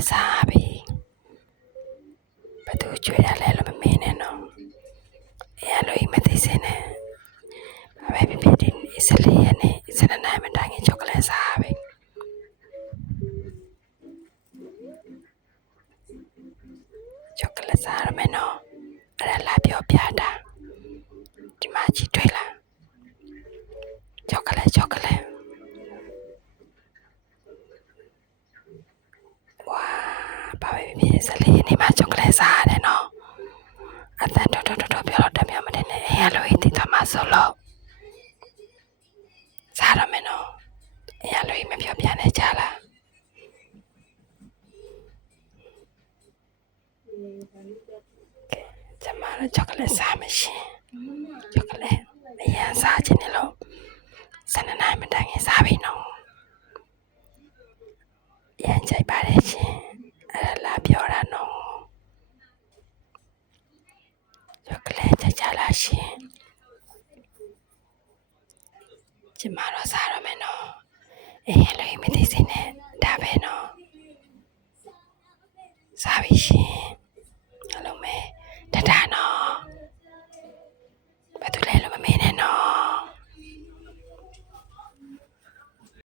လက်စားပြီဘသူကျွေးရလဲလို့မမင်းနဲ့နော်အဲလိုမသိစင်းနဲ့ဘာပဲဖြစ်ဖြစ်ဒီ14ရက်နေ့17နိုင်မတိုင်ခင်ချောကလက်စားပြီချောကလက်စားရမယ်နော်အဲ့ဒါလာပြောပြတာဒီမှာကြည့်တွေ့လားချောကလက်ဝါဘာပဲဖြစ်ဖြစ်14ရက်နေ့မှာချောကလက်စားရတယ်နော်အတန်တော်ပြောတော့တမျိုးမတင်နဲ့အဲလိုတိတ်သွားမှဆိုလို့စားရမယ်နော်အဲလိုမပြောပြနဲ့ကြလားကျမတို့ချောကလက်စားမရှင်ချောကလက်အရင်စားခြင်းနဲ့လို့12နိုင်မတိုင်ခင်စားပြီနော်ရန်ကြိုက်ပါတယ်ရှင်အဲ့ဒါလာပြောတာနော်ချောကလက်ကြလားရှင်ကျမတို့စားရမယ်နော်အဲ့လိုမသိစင်းနဲ့